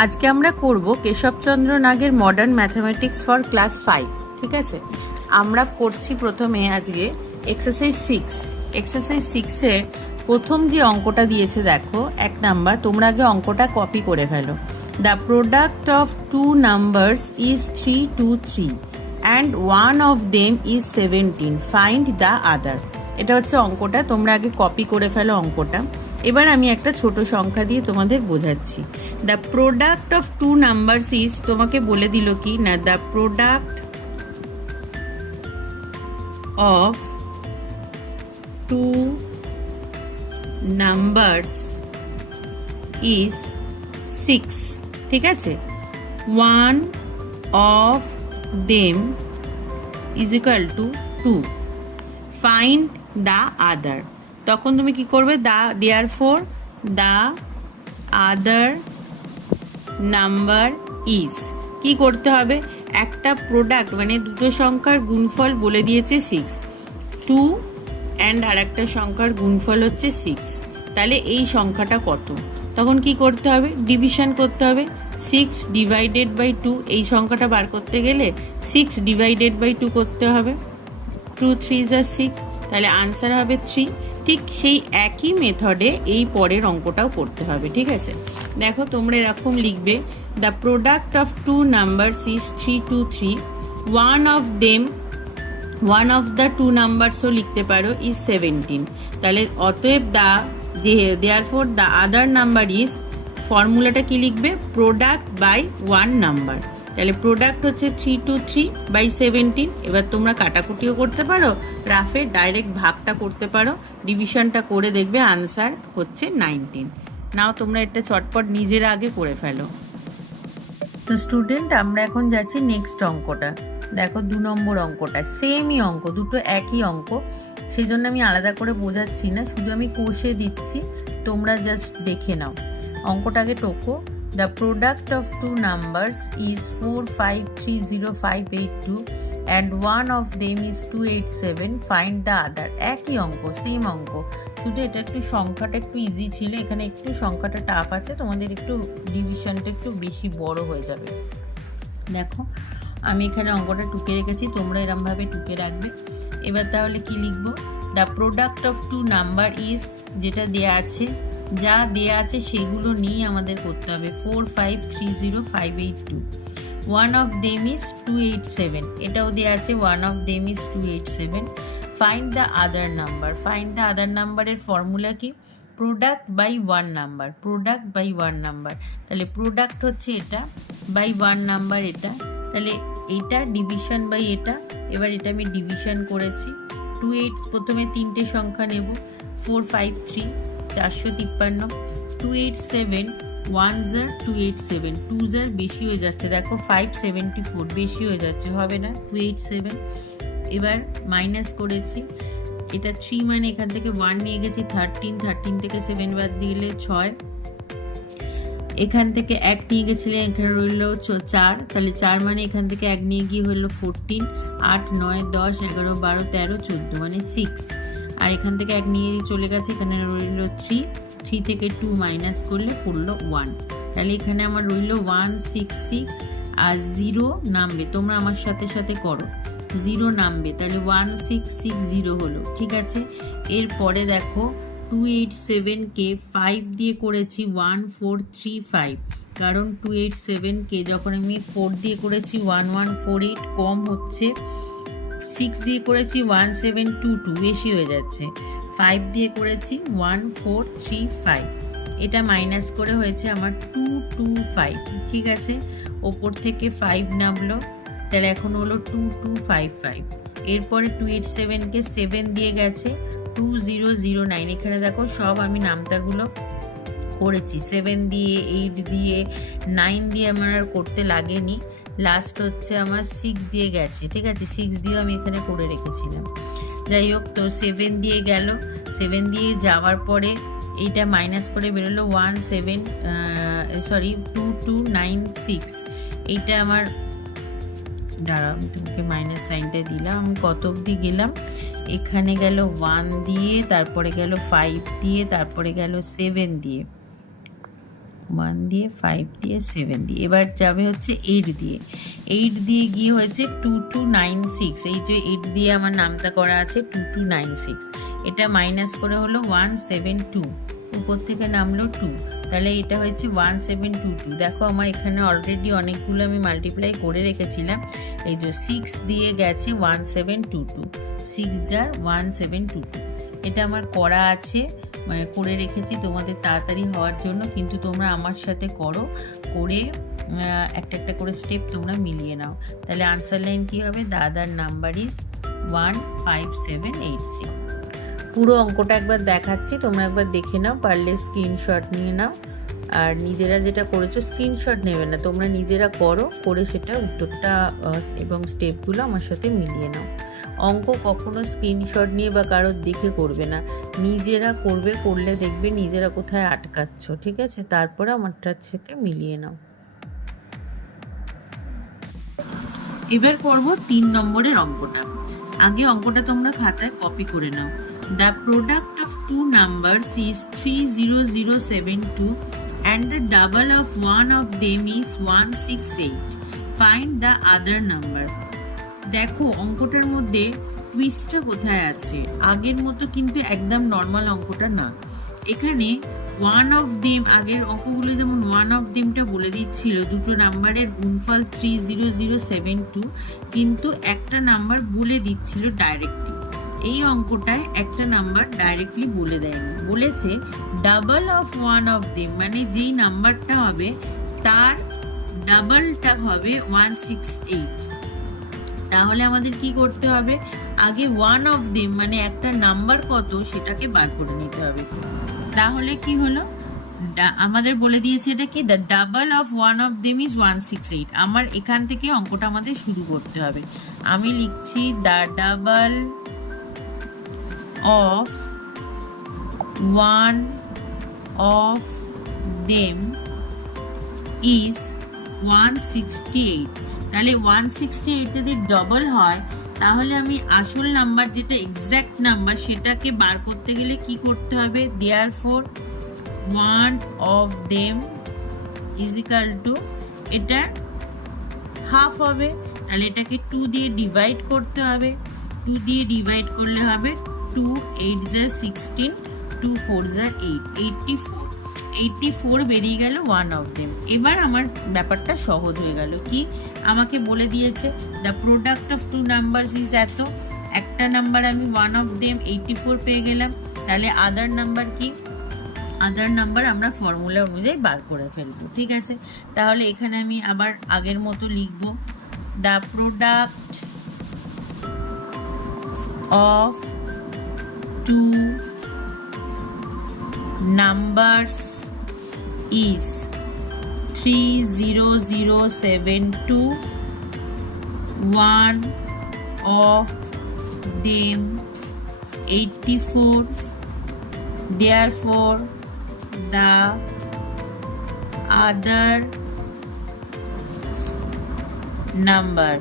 আজকে আমরা করব কেশবচন্দ্র নাগের মডার্ন ম্যাথামেটিক্স ফর ক্লাস 5। ঠিক আছে, আমরা করছি প্রথমে আজকে এক্সারসাইজ 6। এক্সারসাইজ 6 এর প্রথম যে অঙ্কটা দিয়েছে দেখো 1 নাম্বার, তোমরা আগে অঙ্কটা কপি করে ফেলো। The product of two numbers is 3 2 3 and one of them is 17, find the other. এটা হচ্ছে অঙ্কটা, তোমরা আগে কপি করে ফেলো অঙ্কটা। এবার আমি একটা ছোট সংখ্যা দিয়ে তোমাদের বোঝাচ্ছি। The product of two numbers is, তোমাকে বলে দিল কি না, the product of two numbers is 6। ঠিক আছে, one of them is equal to 2, find the other. তখন তুমি কি করবে, therefore the other number is, কি করতে হবে, একটা প্রোডাক্ট মানে দুটো সংখ্যার গুণফল বলে দিয়েছে 6, 2 অ্যান্ড আর একটা সংখ্যার গুণফল হচ্ছে 6। তাহলে এই সংখ্যাটা কত, তখন কি করতে হবে, ডিভিশন করতে হবে। 6 ডিভাইডেড বাই 2, এই সংখ্যাটা বার করতে গেলে 6 ডিভাইডেড বাই 2 করতে হবে। 2 3 যা 6, তাহলে আনসার হবে 3। ঠিক সেই একই মেথডে এই পরের অঙ্কটাও করতে হবে। ঠিক আছে, দেখো তোমরা এরকম লিখবে, the product of two numbers is 3 2 3, one of the two নাম্বারসও লিখতে পারো ইজ 17। তাহলে অতএব therefore the other number is, ফর্মুলাটা কি লিখবে, প্রোডাক্ট বাই ওয়ান নাম্বার। তাহলে প্রোডাক্ট হচ্ছে 3 2 3 বাই 17। এবার তোমরা কাটাকুটিও করতে পারো, রাফে ডাইরেক্ট ভাগটা করতে পারো, ডিভিশনটা করে দেখবে আনসার হচ্ছে 19। নাও তোমরা এটা চটপট নিজেরা আগে করে ফেলো। তো স্টুডেন্ট, আমরা এখন যাচ্ছি নেক্সট অঙ্কটা। দেখো 2 নম্বর অঙ্কটা সেমই অঙ্ক, দুটো একই অঙ্ক, সেই জন্য আমি আলাদা করে বোঝাচ্ছি না, শুধু আমি কষে দিচ্ছি, তোমরা জাস্ট দেখে নাও। অঙ্কটাকে টোকো, the product of two numbers is 4 5 3 0 5 8 2 and one of them is 2 8 7, find the other. একই অঙ্ক, সেম অঙ্ক, শুধু এটা একটু সংখ্যাটা একটু ইজি ছিল, এখানে একটু সংখ্যাটা টাফ আছে, তোমাদের একটু ডিভিশনটা একটু বেশি বড় হয়ে যাবে। দেখো আমি এখানে অঙ্কটা টুকে রেখেছি, তোমরা এরমভাবে টুকে রাখবে। এবার তাহলে কি লিখবো, the product of two number is, যেটা দেয়া আছে, যা দেয়া আছে সেগুলো নিয়ে আমাদের করতে হবে। 4 5 3 0 5 8 2, ওয়ান অফ দেম ইজ 2 8 7, এটাও দেয়া আছে, one of them is 2 8 7, find the other number. Find the other নাম্বারের ফর্মুলা কি, product by one number, product by one number. তাহলে প্রোডাক্ট হচ্ছে এটা, বাই ওয়ান নাম্বার এটা, তাহলে এটা ডিভিশন বাই এটা। এবার এটা আমি ডিভিশন করেছি। 2 8, প্রথমে তিনটে সংখ্যা নেব, 4 5 3 453, 2 8 7 1 জার 2 8 7, 2 জার বেশি হয়ে যাচ্ছে, দেখো 5 74 বেশি হয়ে যাচ্ছে, হবে না, 2 8 7। এবার মাইনাস করেছি, এটা 3 মানে এখান থেকে 1 নিয়ে গেছি 13, 13 থেকে 7 বাদ দিলে 6, এখান থেকে 1 নিয়ে গেছিলে, এখানে রইল 4, তাহলে 4 মানে এখান থেকে 1 নিয়ে গিয়ে হলো 14, 8 9 10 11 12 13 14 মানে 6, আর এখান থেকে 1 নিয়ে চলে গেছে, এখানে রইল 3, 3 থেকে 2 মাইনাস করলে পড়লো 1, তাহলে এখানে আমার রইল 1 6 6, আর 0 নামবে, তোমরা আমার সাথে সাথে করো, 0 নামবে, তাহলে 1 6 6 0 হলো। ঠিক আছে, এরপরে দেখো 2 8 7কে 5 দিয়ে করেছি 1 4 3 5, কারণ 2 8 7কে যখন আমি 4 দিয়ে করেছি 1 1 4 8 কম হচ্ছে, 6 দিয়ে করেছি 1 7 2 2 বেশি হয়ে যাচ্ছে, 5 দিয়ে করেছি 1 4 3 5, এটা মাইনাস করে হয়েছে আমার 2 2 5। ঠিক আছে, ওপর থেকে 5 নামলো, তাহলে এখন হলো 2 2 5 5। এরপরে 2 8 7কে 7 দিয়ে গেছে 2 0 0 9, এখানে দেখো সব আমি নামতাগুলো করেছি, 7 দিয়ে 8 দিয়ে 9 দিয়ে আমার আর করতে লাগেনি, লাস্ট হচ্ছে আমার 6 দিয়ে গেছে। ঠিক আছে, 6 দিয়েও আমি এখানে করে রেখেছিলাম। যাই হোক, তো 7 দিয়ে গেল, 7 দিয়ে যাওয়ার পরে এইটা মাইনাস করে বেরোলো 1 7 2 2 9 6, এইটা আমার, দাঁড়াও আমি তোমাকে মাইনাস সাইনটা দিলাম, আমি কত অবধি গেলাম, এখানে গেল 1 দিয়ে, তারপরে গেল 5 দিয়ে, তারপরে গেল 7 দিয়ে, 1 দিয়ে 5 দিয়ে 7 দিয়ে, এবার যাবে হচ্ছে 8 দিয়ে। 8 দিয়ে গিয়ে হয়েছে 2296, এই যে 8 দিয়ে আমার নামটা করা আছে 2296, এটা মাইনাস করে হলো 172, উপর থেকে নামলো 2, তাহলে এটা হয়েছে 1722। দেখো আমার এখানে অলরেডি অনেকগুলো আমি মাল্টিপ্লাই করে রেখেছিলাম, এই যে 6 দিয়ে গেছে 1722, 6 যার 1722, এটা আমার করা আছে, মানে করে রেখেছি তোমাদের তাড়াতাড়ি হওয়ার জন্য, কিন্তু তোমরা আমার সাথে করো, করে একটা একটা করে স্টেপ তোমরা মিলিয়ে নাও। তাহলে আনসার লাইন কী হবে? দাদার নাম্বার ইজ 15786। পুরো অঙ্কটা একবার দেখাচ্ছি, তোমরা একবার দেখে নাও, পারলে স্ক্রিনশট নিয়ে নাও। আর নিজেরা যেটা করেছো স্ক্রিনশট নেবে না, তোমরা নিজেরা করো, করে সেটা উত্তরটা এবং স্টেপগুলো আমার সাথে মিলিয়ে নাও। অঙ্ক কখনো স্ক্রিনশট নিয়ে বা কারোর দেখে করবে না, নিজেরা করবে, করলে দেখবে নিজেরা কোথায় আটকাচ্ছ, ঠিক আছে? তারপরে আমারটার থেকে মিলিয়ে নাও। এবার করব 3 নম্বরের অঙ্কটা। আগে অঙ্কটা তোমরা খাতায় কপি করে নাও। The product of two numbers is 30072 and the double of one of them is 168. Find the other number. দেখো অঙ্কটার মধ্যে টুইস্টটা কোথায় আছে, আগের মতো কিন্তু একদম নর্মাল অঙ্কটা না। এখানে ওয়ান অফ দেম, আগের অঙ্কগুলো যেমন ওয়ান অফ দেমটা বলে দিচ্ছিল দুটো নাম্বারের গুণফল 30072, কিন্তু একটা নাম্বার বলে দিচ্ছিল ডাইরেক্টলি। এই অঙ্কটায় একটা নাম্বার ডাইরেক্টলি বলে দেয়নি, বলেছে double of one of them, মানে যেই নাম্বারটা হবে তার ডাবলটা হবে 168। তাহলে আমাদের কি করতে হবে? আগে ওয়ান অফ দেম মানে একটা নাম্বার কত সেটাকে বার করে নিতে হবে। তাহলে কি হলো? আমাদের বলে দিয়েছে এটা কি, the double of one of them is 168। আমার এখান থেকে অঙ্কটা আমাদের শুরু করতে হবে। আমি লিখছি the double of one of them is 168। তাহলে 168 যদি ডবল হয় তাহলে আমি আসল নাম্বার যেটা এক্সাক্ট নাম্বার সেটাকে বার করতে গেলে কি করতে হবে? Therefore one of them is equal two, এটা হাফ হবে, তাহলে এটাকে 2 দিয়ে ডিভাইড করতে হবে। 2 দিয়ে ডিভাইড করলে হবে 2 8 যা 16, 2 4 যা 8, 84 বেরিয়ে গেল ওয়ান অফ দেম। এবার আমার ব্যাপারটা সহজ হয়ে গেল। কি আমাকে বলে দিয়েছে? The product of two numbers is এত, একটা নাম্বার আমি ওয়ান অফ দেম 84 পেয়ে গেলাম, তাহলে আদার নাম্বার কি? আদার নাম্বার আমরা ফর্মুলা অনুযায়ী বার করে ফেলবো, ঠিক আছে? তাহলে এখানে আমি আবার আগের মতো লিখবো, the product of two numbers is 30072, one of them 84, therefore the other number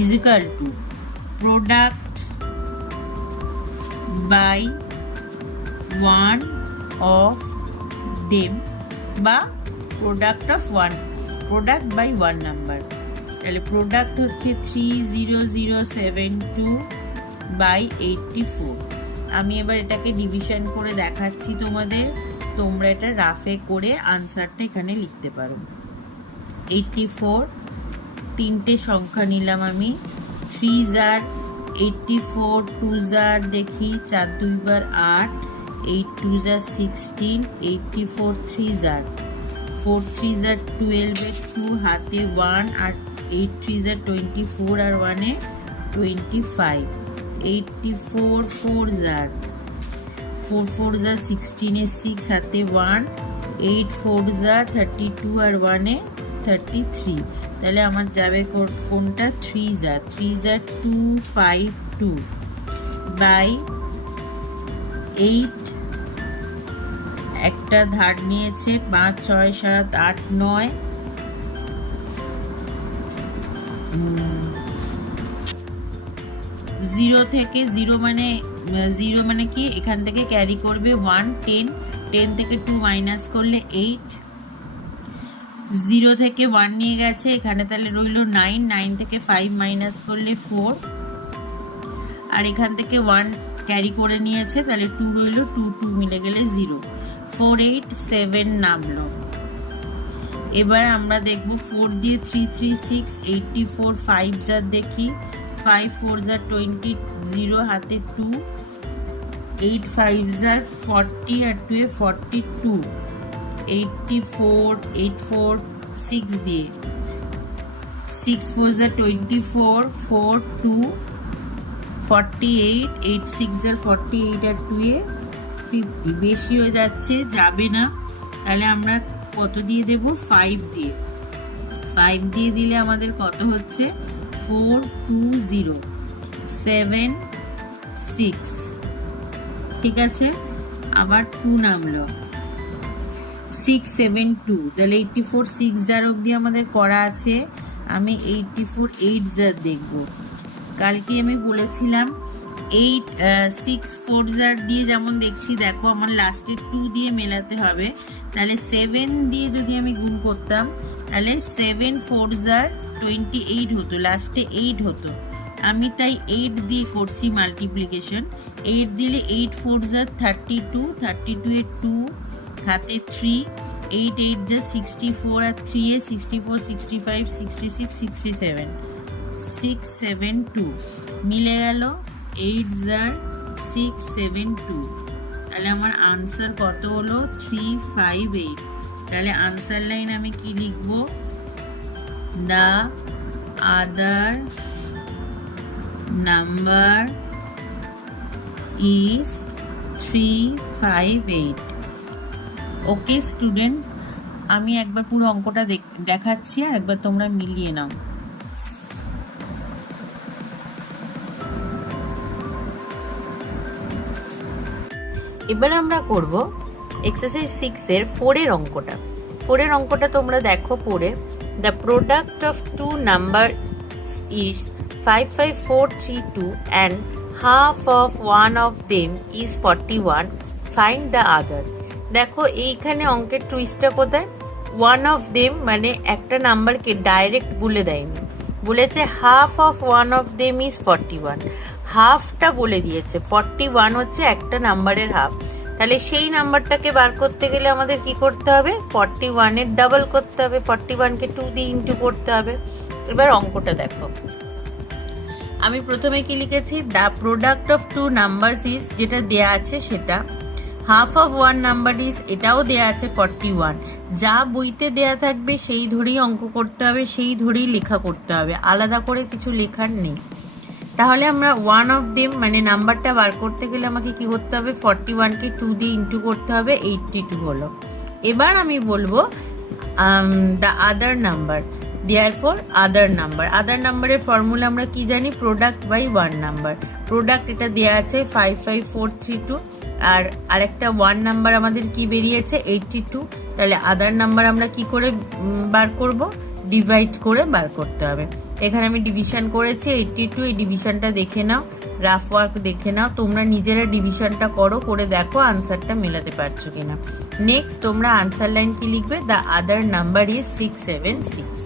is equal to product by one of them বা product of one, product by one number. তাহলে প্রোডাক্ট হচ্ছে 30072 বাই 84। আমি এবার এটাকে ডিভিশন করে দেখাচ্ছি তোমাদের, তোমরা এটা রাফে করে আনসারটা এখানে লিখতে পারো। 84, তিনটে সংখ্যা নিলাম আমি, 3 জার 84, 2 জার দেখি 4 2 বার 8, 8 2 जार 16, 84 3 जार 4 3 जार 12 এর 2 হাতে 1 আর 8 3 जार 24 আর 1 এ 25, 84 4 जार 4 4 जार 16 এ 6 হাতে 1, 8 4 जार 32 আর 1 এ 33। তাহলে আমার যাবে কোনটা? 3 जार 252 বাই 8, একটা ধার নিয়েছে 5 6 7 8 9, 0 থেকে 0 মানে কি, এখান থেকে ক্যারি করবে 1 10, 10 থেকে 2 মাইনাস করলে 8, 0 থেকে 1 নিয়ে গেছে, এখানে তাহলে রইল 9, 9 থেকে 5 মাইনাস করলে 4, আর এখান থেকে 1 ক্যারি করে নিয়েছে, তাহলে 2 রইল, 2 2 মিলে গেলে 0, 4 8 7 নামলো। এবার আমরা দেখব 4 দিয়ে 3 3 6 84, 5 যার দেখি, 5 4 যার 20, 0 হাতে 2, 8 5 যার 40 আর 2 এ 42, 84 8 4 6 দিয়ে, 6 4 যার 24, 4 2 48, 8 6 যার 48 আর 2 এ 50, বেশি হয়ে যাচ্ছে, যাবে না, তাহলে আমরা কত দিয়ে দেব, 5 দিয়ে, 5 দিয়ে দিলে আমাদের কত হচ্ছে 4 2 0 7 6, ঠিক আছে। আবার 2 নামলো, 6 7 2, তাহলে 84 6 যার অবধি আমাদের করা আছে, আমি 84 8 যার দেখব। কালকে আমি বলেছিলাম 8 6 4 যার দিয়ে যেমন দেখছি, দেখো আমার লাস্টে 2 দিয়ে মেলাতে হবে, তাহলে 7 দিয়ে যদি আমি গুণ করতাম তাহলে 7 4 যার 28 হতো, লাস্টে 8 হতো, আমি তাই 8 দিয়ে করছি মাল্টিপ্লিকেশন, 8 দিলে 8 4 যার 32, 32 এ 2 হাতে 3, 8 8 যার 64 আর 3 এ 64 65 66 67, 6 7 2 মিলে গেল, 8 যার 6 7 2, তাহলে আমার আনসার কত হলো 3 5 8, তাহলে আনসার লাইন আমি কি লিখবো, the other number is 3 5 8। Okay student, আমি একবার পুরো অঙ্কটা দেখাচ্ছি আর একবার তোমরা মিলিয়ে নাও। এবার আমরা করব এক্সারসাইজ 6 এর 4 এর অঙ্কটা। 4 এর অঙ্কটা তোমরা দেখো পড়ে, the product of two number is 55432 and half of one of them is 41, find the other। দেখো এইখানে অঙ্কের টুইস্টটা কোথায়, ওয়ান অফ দেম মানে একটা নাম্বারকে ডাইরেক্ট বলে দেয়নি, বলেছে half of one of them is 41, হাফটা বলে দিয়েছে, 41 হচ্ছে একটা নাম্বারের হাফ, তাহলে সেই নাম্বারটাকে বার করতে গেলে আমাদের কি করতে হবে, 41 এর ডাবল করতে হবে, 41 কে 2 দিয়ে ইনটু করতে হবে। এবার অঙ্কটা দেখো, আমি প্রথমে কি লিখেছি, the product of two numbers is, যেটা দেয়া আছে সেটা, half of one number is, এটাও দেয়া আছে 41, যা বইতে দেয়া থাকবে সেই ধরেই অঙ্ক করতে হবে, সেই ধরেই লেখা করতে হবে, আলাদা করে কিছু লেখার নেই। তাহলে আমরা ওয়ান অফ দেম মানে নাম্বারটা বার করতে গেলে আমাকে কি করতে হবে, 41 কে 2 দিয়ে ইনটু করতে হবে, 82 হলো। এবার আমি বলবো the other number, therefore other number, other নাম্বারের ফর্মুলা আমরা কি জানি, product by one number, product এটা দেয়া আছে 55432, আর আরেকটা ওয়ান নাম্বার আমাদের কি বেরিয়েছে 82, তাহলে আদার নাম্বার আমরা কি করে বার করব, ডিভাইড করে বার করতে হবে। এখানে আমি ডিভিশন করেছি 82, এই ডিভিশনটা দেখে নাও, রাফ ওয়ার্ক দেখে নাও, তোমরা নিজেরা ডিভিশনটা করো, করে দেখো আনসারটা মেলাতে পারছো কিনা। নেক্সট তোমরা আনসার লাইন কি লিখবে, দ্য আদার নাম্বার ইজ 676।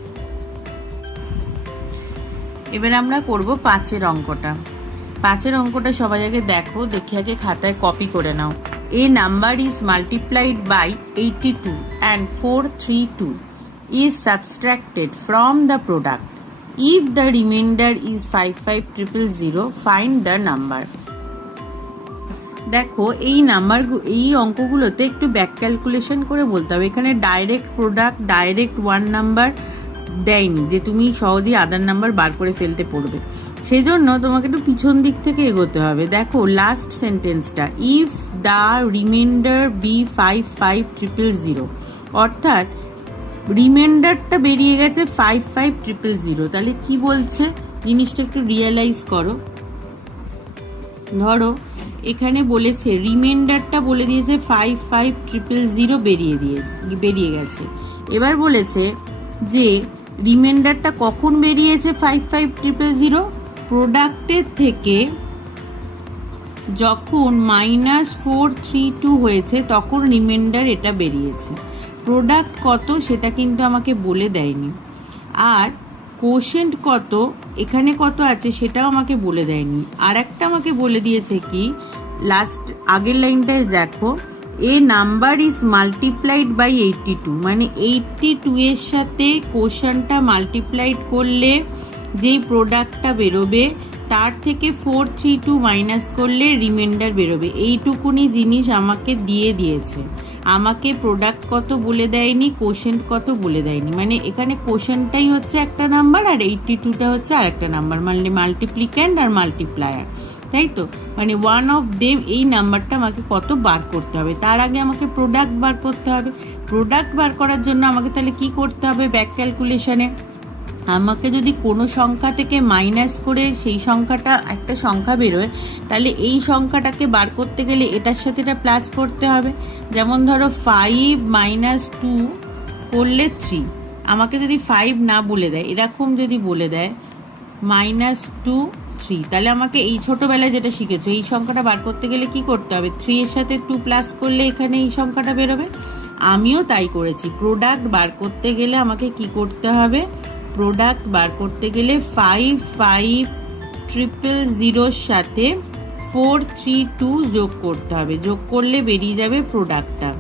এবার আমরা করব 5 এর অঙ্কটা। 5 এর অঙ্কটা সবাই আগে দেখো, দেখে আগে খাতায় কপি করে নাও। A number is multiplied by 82 and 432 is subtracted from the product. If the remainder is 55000, find the number. দেখো এই অঙ্কগুলোতে একটু ব্যাক ক্যালকুলেশন করে বলতে হবে, এখানে direct product direct one number দেয়নি যে তুমি সহজেই আদার নাম্বার বার করে ফেলতে পড়বে, সেই জন্য তোমাকে একটু পিছন দিক থেকে এগোতে হবে। দেখো লাস্ট সেন্টেন্সটা, ইফ দ্য রিমাইন্ডার বি 55000, অর্থাৎ রিমাইন্ডারটা বেরিয়ে গেছে 55000, তাহলে কি বলছে জিনিসটা একটু রিয়েলাইজ করো। ধরো এখানে বলেছে রিমাইন্ডারটা বলে দিয়েছে 55000 বেরিয়ে গেছে, এবার বলেছে যে রিমাইন্ডারটা কখন বেরিয়েছে 55000, প্রোডাক্টের থেকে যখন -432 হয়েছে তখন রিমাইন্ডার এটা বেরিয়েছে। প্রোডাক্ট কত সেটা কিন্তু আমাকে বলে দেয়নি, আর কোশেন্ট কত এখানে কত আছে সেটাও আমাকে বলে দেয়নি। আর একটা আমাকে বলে দিয়েছে কি, লাস্ট আগের লাইনটায় দেখো, এ নাম্বার ইজ মাল্টিপ্লাইড বাই 82, মানে 82 এর সাথে কোশেন্টটা মাল্টিপ্লাইড করলে যেই প্রোডাক্টটা বেরোবে তার থেকে 432 মাইনাস করলে রিমাইন্ডার বেরোবে। এইটুকুনি জিনিস আমাকে দিয়ে দিয়েছে, আমাকে প্রোডাক্ট কত বলে দেয়নি, কোশেন্ট কত বলে দেয়নি। মানে এখানে কোশেন্টটাই হচ্ছে একটা নাম্বার আর 82টা হচ্ছে আর একটা নাম্বার, মানে মাল্টিপ্লিক্যান্ট আর মাল্টিপ্লায়ার, তাই তো? মানে ওয়ান অফ দেম এই নাম্বারটা আমাকে কত বার করতে হবে, তার আগে আমাকে প্রোডাক্ট বার করতে হবে। প্রোডাক্ট বার করার জন্য আমাকে তাহলে কি করতে হবে, ব্যাক ক্যালকুলেশনে আমাকে যদি কোনো সংখ্যা থেকে মাইনাস করে সেই সংখ্যাটা একটা সংখ্যা বেরোয়, তাহলে এই সংখ্যাটাকে বার করতে গেলে এটার সাথে এটা প্লাস করতে হবে। যেমন ধরো 5 - 2 করলে 3, আমাকে যদি 5 না বলে দেয়, এরকম যদি বলে দেয় -2 3, তাহলে আমাকে এই ছোটবেলায় যেটা শিখেছো এই সংখ্যাটা বার করতে গেলে কি করতে হবে, 3 এর সাথে 2 প্লাস করলে এখানে এই সংখ্যাটা বেরোবে। আমিও তাই করেছি। প্রোডাক্ট বার করতে গেলে আমাকে কি করতে হবে, প্রোডাক্ট বার করতে গেলে 55,000 সাথে 432 যোগ করতে হবে, যোগ করলে বেরিয়ে যাবে প্রোডাক্টটা।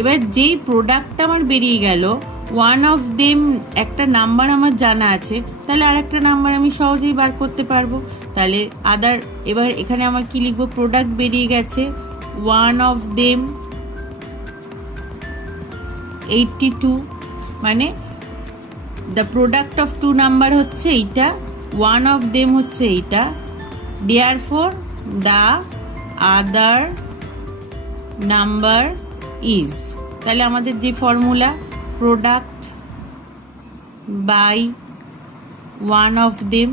এবার যেই প্রোডাক্টটা আমার বেরিয়ে গেল, ওয়ান অফ দেম একটা নাম্বার আমার জানা আছে, তাহলে আর একটা নাম্বার আমি সহজেই বার করতে পারবো। তাহলে আদার, এবার এখানে আমার কি লিখবো, প্রোডাক্ট বেরিয়ে গেছে, ওয়ান অফ দেম 82, মানে the product of two number হচ্ছে এইটা, ওয়ান অফ দেম হচ্ছে এইটা, therefore the other number is. তাহলে আমাদের যে formula, product by one of them,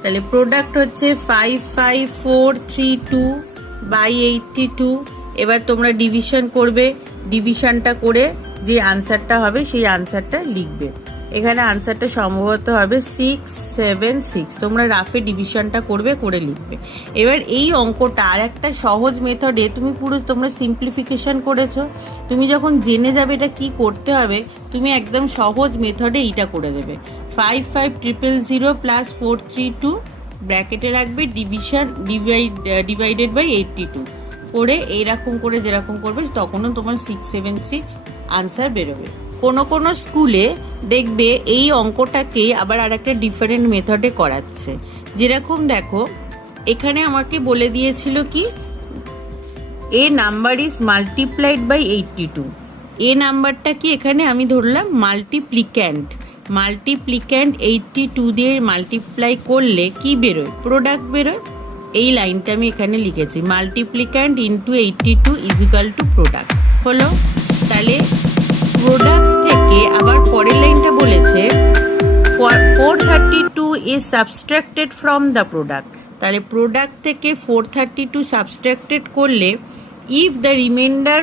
তাহলে প্রোডাক্ট হচ্ছে 55,432 বাই 82। এবার তোমরা ডিভিশন করবে, ডিভিশনটা করে যে আনসারটা হবে সেই আনসারটা লিখবে। এখানে আনসারটা সম্ভবত হবে 676। তোমরা রাফে ডিভিশনটা করবে, করে লিখবে। এবার এই অঙ্কটা আর একটা সহজ মেথডে তুমি পুরো তোমরা সিম্পলিফিকেশন করেছো, তুমি যখন জেনে যাবে এটা কি করতে হবে, তুমি একদম সহজ মেথডে এইটা করে দেবে। 55,000 প্লাস 432 ব্র্যাকেটে রাখবে, ডিভিশন ডিভাইডেড বাই 82 করে এইরকম করে যেরকম করবে তখনও তোমার 676 আনসার বেরোবে। কোনো স্কুলে দেখবে এই অঙ্কটাকে আবার আর একটা ডিফারেন্ট মেথডে করাচ্ছে। যেরকম দেখো, এখানে আমাকে বলে দিয়েছিল কি, এ নাম্বার ইজ মাল্টিপ্লাইড বাই 82। এ নাম্বারটা কি এখানে আমি ধরলাম মাল্টিপ্লিক্যান্ট, 82 দিয়ে মাল্টিপ্লাই করলে কি বেরোয়, প্রোডাক্ট বেরোয়। এই লাইনটা আমি এখানে লিখেছি, multiplicand into 82 is equal to product হলো। তাহলে প্রোডাক্ট থেকে আবার পরের লাইনটা বলেছে 432 is subtracted from the product. তাহলে প্রোডাক্ট থেকে 432 সাবস্ট্রাক্টেড করলে ইফ দ্য রিমাইন্ডার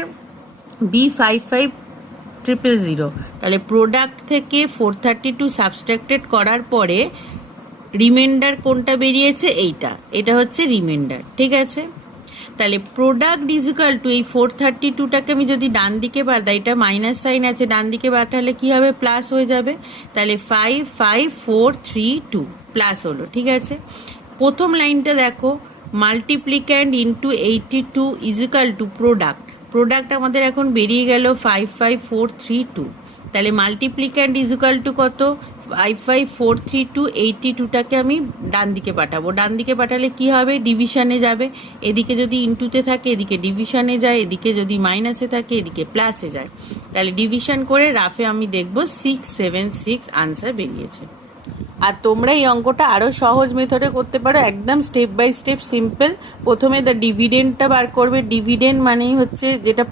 বি 55,000, তাহলে প্রোডাক্ট থেকে 432 সাবস্ট্রাক্টেড করার পরে রিমাইন্ডার কোনটা বেরিয়েছে, এইটা, এটা হচ্ছে রিমাইন্ডার, ঠিক আছে। তাহলে প্রোডাক্ট ইজ ইকুয়াল টু এই 432টাকে আমি যদি ডান দিকে পাঠাই, এটা মাইনাস সাইন আছে, ডান দিকে পাঠালে কি হবে, প্লাস হয়ে যাবে। তাহলে 55,432 প্লাস হলো, ঠিক আছে। প্রথম লাইনটা দেখো, multiplicand into 82 is equal to product. Product আমাদের এখন বেরিয়ে গেল 55,432, তাহলে মাল্টিপ্লিক্যান্ট ইজ ইকুয়াল টু কত, 55,432, 82টাকে আমি ডান দিকে পাঠাবো। ডান দিকে পাঠালে কি হবে, ডিভিশনে যাবে। এদিকে যদি ইনটুতে থাকে এদিকে ডিভিশনে যায়, এদিকে যদি মাইনাসে থাকে এদিকে প্লাসে যায়। তাহলে ডিভিশন করে রাফে আমি দেখবো 676 আনসার বেরিয়েছে। আর তোমরা এই অঙ্কটা আরো সহজ মেথডে করতে পারো, একদম স্টেপ বাই স্টেপ সিম্পল। প্রথমে দ্য ডিভিডেন্ডটা বার করবে, ডিভিডেন্ড মানেই হচ্ছে যেটা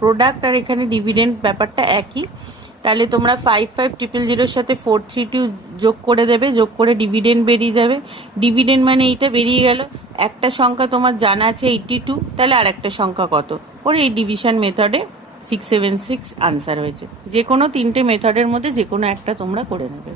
প্রোডাক্ট আর এখানে ডিভিডেন্ড ব্যাপারটা একই। তাহলে তোমরা 55,000 সাথে 432 যোগ করে দেবে, যোগ করে ডিভিডেন্ড বেরিয়ে যাবে। ডিভিডেন্ড মানে এইটা বেরিয়ে গেল, একটা সংখ্যা তোমার জানা আছে 82, তাহলে আর একটা সংখ্যা কত করে এই ডিভিশন মেথডে 676 আনসার হয়েছে। যে কোনো তিনটে মেথডের মধ্যে যে কোনো একটা তোমরা করে নেবে।